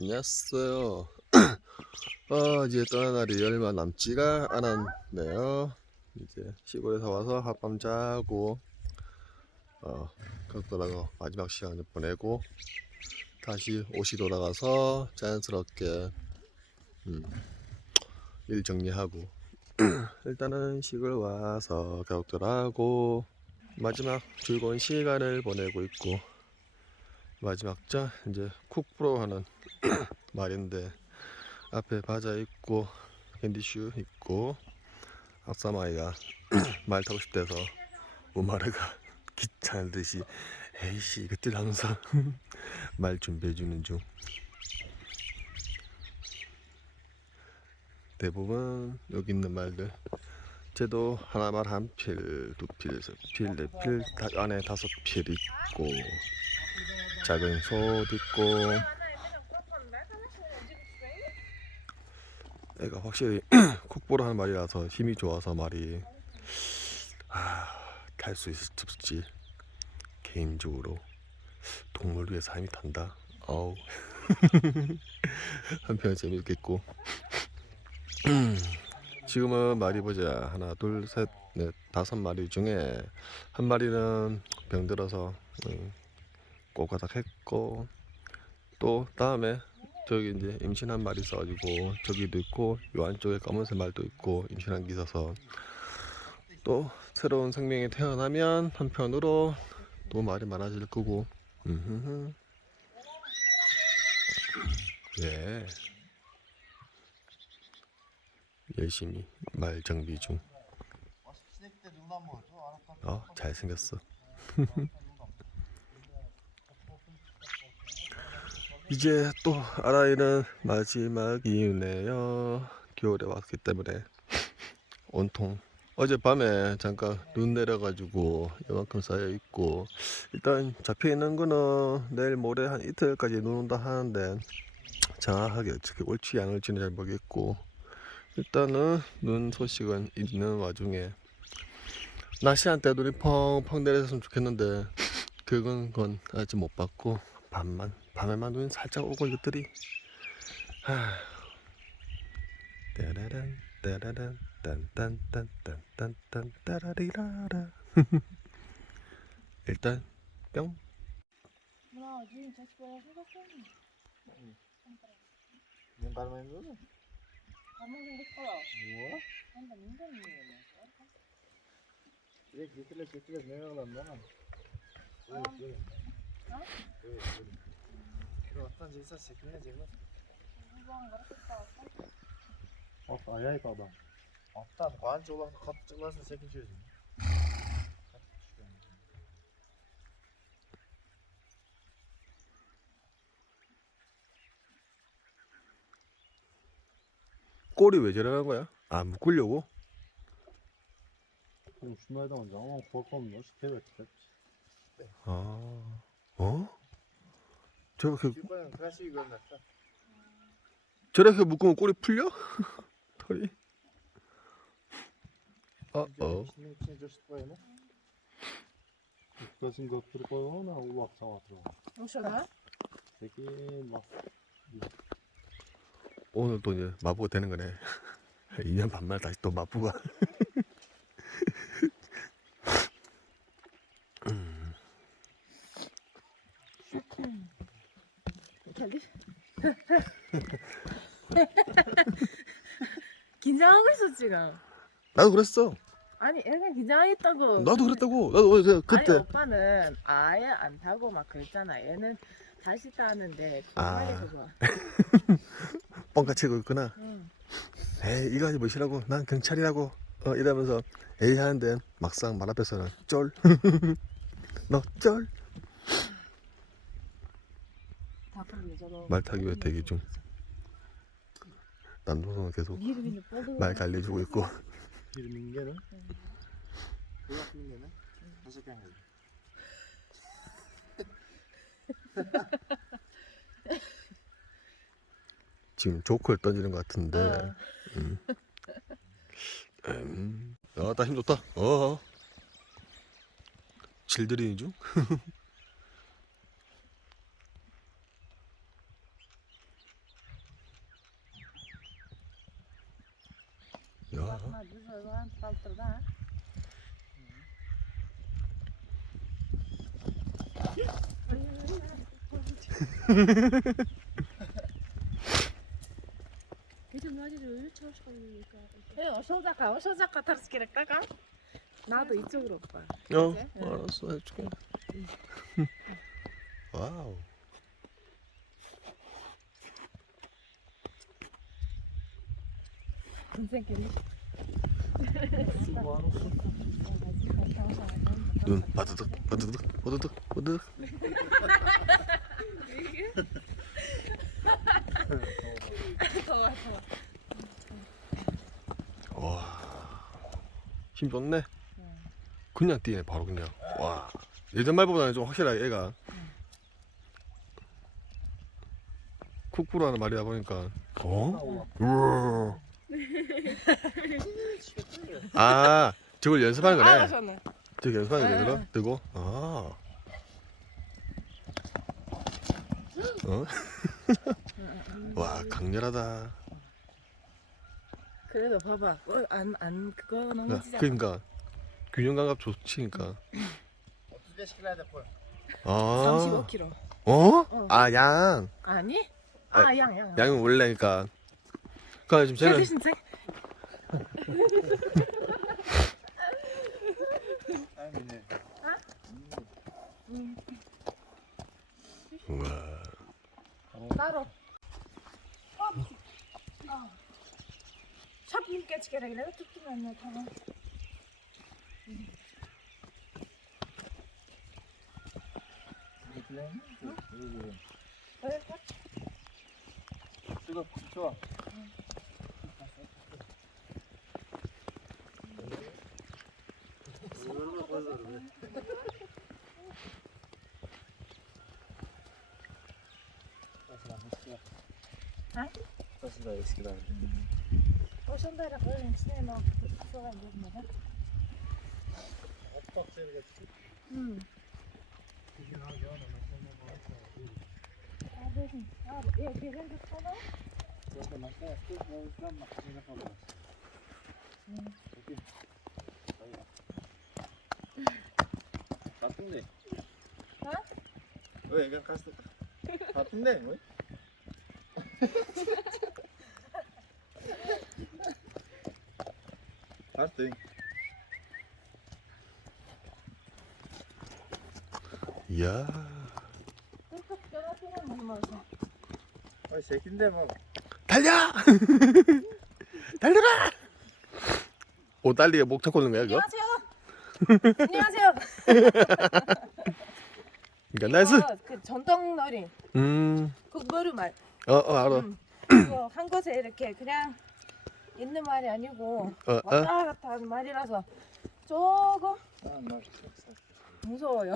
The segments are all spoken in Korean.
안녕하세요. 이제 떠날 날이 얼마 남지가 않았네요. 이제 시골에서 와서 하룻밤 자고, 가족들하고 마지막 시간을 보내고, 다시 옷이 돌아가서 자연스럽게, 일 정리하고, 일단은 시골 와서 가족들하고 마지막 즐거운 시간을 보내고 있고, 마지막 자, 이제 쿡프로 하는 말인데, 앞에 바자 있고, 캔디슈 있고, 악사마이가 말 타고 싶대서 우마르가 귀찮듯이 에이씨 이것들 항상 말 준비해주는 중. 대부분 여기 있는 말들 쟤도 하나 말 한 필, 두 필, 세 필, 네 필, 안에 다섯 필 있고 작은 소 있고. 애가 확실히 콕보로 하는 말이라서 힘이 좋아서 말이 탈 수 있을지. 개인적으로 동물 위해 삶이 탄다. 어우. 한편 재밌겠고. 지금은 말이 보자. 하나, 둘, 셋, 넷, 다섯 마리 중에 한 마리는 병들어서 꼬가닥 했고, 또 다음에 저기 이제 임신한 말이 있어가지고 저기도 있고 요 안쪽에 검은색 말도 있고 임신한 게 있어서 또 새로운 생명이 태어나면 한편으로 또 말이 많아질 거고. 예, 열심히 말 정비 중. 잘생겼어. 이제 또 아라이는 마지막이네요. 겨울에 왔기 때문에 온통. 어젯밤에 잠깐 눈 내려가지고 이만큼 쌓여 있고, 일단 잡혀 있는 거는 내일 모레 한 이틀까지 눈 온다 하는데 정확하게 어떻게 올지 안 올지는 잘 모르겠고, 일단은 눈 소식은 있는 와중에 낮 시간대 눈이 펑펑 내렸으면 좋겠는데 그건 아직 못 봤고, 밤에만 눈이 살짝 오고 이것들이 따라란 따라란 딴딴딴딴딴딴 따라리라라. 일단 뿅. Nem parmağın olur mu? Yok. Direkt getirle ne alalım lan? Evet. Şu alttan ceksa sekmeye cekmez. Alt ayağı adam. Alttan kanca olan kapçıklarsa sekin çözüm. 꼬리 왜 저러는 거야? 묶으려고? Şunlardan olacak ama korkmamıyor. Evet. 어? 저렇게 Şuradan karşıyı görmez. 저렇게 묶으면 꼬리 풀려? 털이? İçine coştuk var mı? Üstasını götürüp koyalım ama ulak sağa atıyor. 오셔가? Sekin bak. 오늘 또 이제 마부가 되는 거네. 2년 반 만에 다시 또 마부가. 자기? 긴장하고 있어 지금. 나도 그랬어. 아니 애가 긴장했다고. 나도 그랬다고. 나도 어제 그때. 아니 오빠는 아예 안 타고 막 그랬잖아. 얘는 다시 따는데 빨리 그거. 뻥카치고 있구나. 응. 에이 이거 하지 뭐시라고. 난 경찰이라고. 이러면서 에이 하는데 막상 말 앞에서는 쫄. 너 쫄. 말 타기 위해 대기 중. 남동생은 계속 말 갈려주고 있고. Bir mingenin. Kulak mingenin. Nasıl kanka? 지금 조커를 던지는 것 같은데. 나 힘 좋다. 질들이는 중. 야. Bakma düz o zaman kaltırdı ha. Gece mağarada öyle çalışkanlı니까. 오쇼 작가 tarz gerek 가. 나도 이쪽으로 오빠. 어, 이제? 알았어, 해줄게. 와우. 인생길이. 눈 바드득 바드득 바드득 바드득. 더워. 와. 힘 좋네. 그냥 뛰네 바로 그냥. 와. 예전 말보다는 좀 확실하게 애가 쿡쿠라는 말이다 보니까. 어? 우와. 아, 저걸 연습하는 거네. 저는. 저기 연습하는 네. 거 들어? 뜨고? 아. 어? 와, 강렬하다. 그래도 봐봐. 안 그거 야, 넘어지잖아. 그러니까 균형 감각 좋지니까. 35kg 해야 돼 볼. 아. 35kg. 어? 아, 양. 아니? 아, 양. 양은 원래니까. 그러니까 지금 쟤는 신생. 아니네. 우와. 따로. 샵님 깨치게라 이래 툭툭 안나 타고. 이거 좋아. Nasıl da eskiden. 오션다라 그런 친해 너 소가 있는 응. 예, 계속 타나? 바쁜데. 어? 왜 이건 갔어? 바쁜데 뭐? 갔어. 이야. 뚝뚝 떨어지는 못 먹어. 새끼인데 뭐. 달려! 달려라! 오, 딸리가 목 잡고 있는 거야, 그거? 안녕하세요. 그러니까 나이스! 이거 그 전통놀이, 국보르말. 알아. 그거 한 곳에 이렇게 그냥 있는 말이 아니고 왔다 갔다 하는 말이라서 조금 무서워요.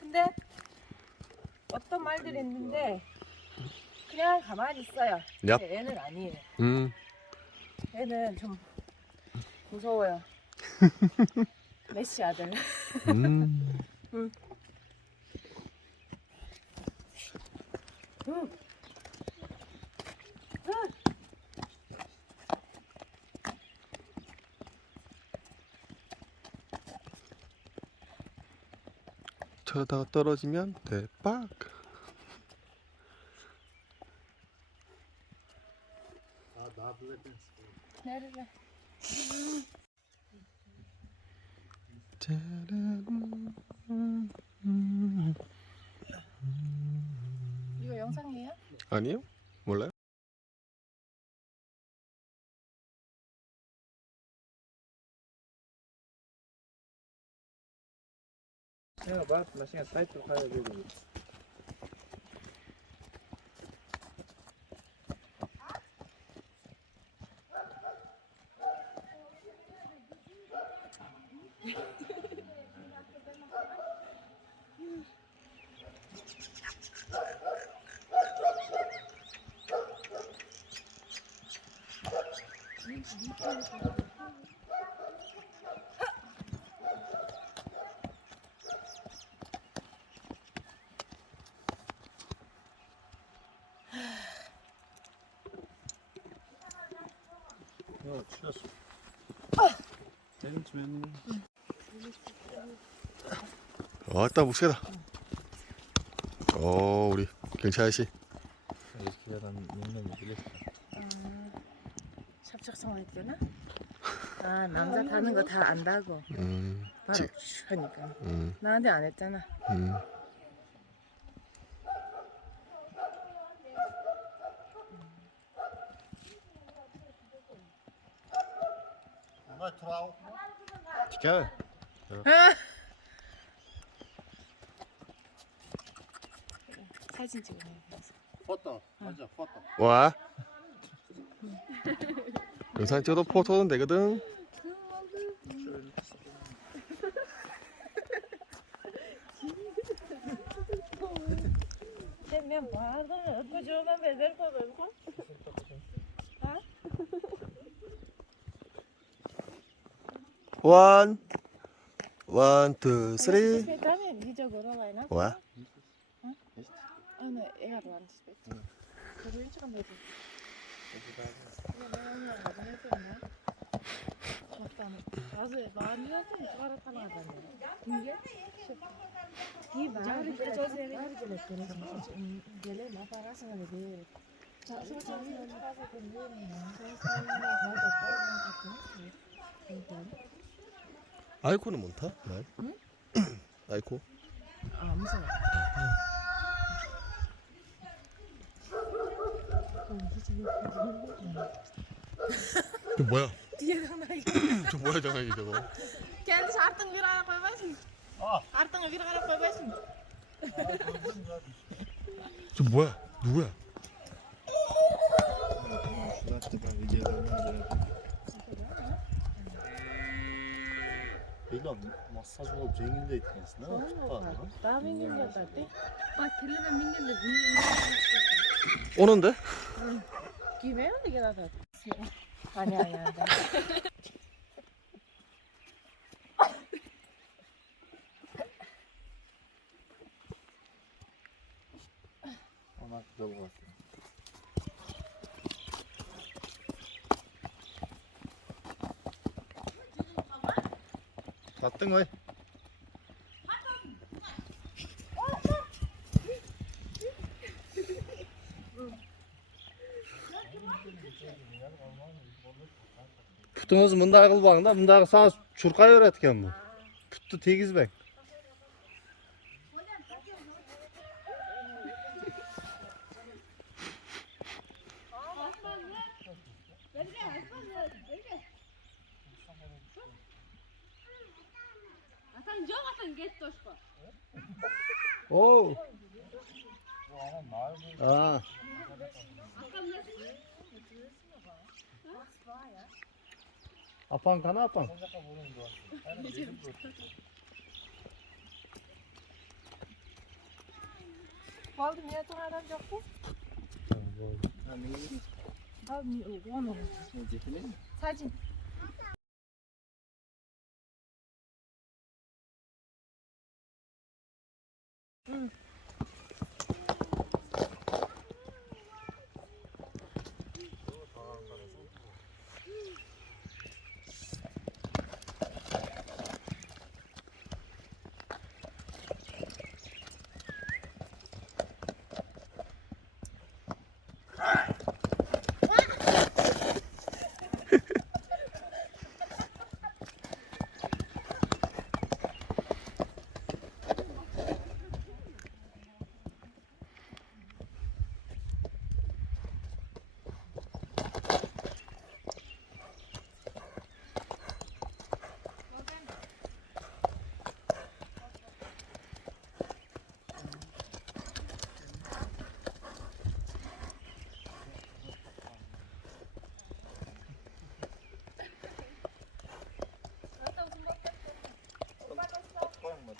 근데 어떤 말들이 있는데 그냥 가만히 있어요. 얍. 근데 얘는 아니에요. 얘는 좀 무서워요. 메시 아들. 저러다가 떨어지면 대박. 내려라. 이거 영상이에요? 아니요? 몰라요? 내가 말했던 시간 사이트로 가야 되고. 야, 취했어. 땡큐. 왔다 묵세다. 우리 경찰 아저씨. 이렇게 하다 먹는 거 그랬어. 삽작성 했잖아. 아 남자 타는 거 다 안다고. 바로 지- 슉 하니까. 음, 나한테 안 했잖아. 음. 나 들어와. 비켜. 사진 찍어놔. 포토. 맞아, 포토. 와. 영상 찍어도 포토는 되거든. 면 봐도 어떻게 좋으면 배달 거고. 원, 원, 투, 쓰리. 다음에 이쪽으로 와나. 와. 아니 애가 안 돼. 그리고 일찍은 배달. 가서 많이 왔더니 가라 타나 하다니. 이게? 이 말이 저 세상에 그래서 gelé lá para essa vez. Já só tinha na casa comigo, né? Então, 아이코는 못 타? 말? 응? 아이코? 아 무서워. 저 뭐야? 뒤에 장난이. 저 뭐야 장난이 저거? 걔한테 artang virar para baixo. Artang virar para baixo. 저 뭐야? 누구야? Beyler masaj olup zengin de etmez. Ne yaptı? Daha mingin 것 같아? 아 텔레는 민는데 오는데? 김에 이게 나다. 아니야. Ona kıdalı var. Sattın mı? Putunuzu mındak kılbağın da mındak sana çurkay öğretken bu. Puttu tegizbek. Atan жоқ atan кет тошпа. Oo. Aa. Apan kana apan. Oldu niye adam yoktu? Abi oğlum. 사진.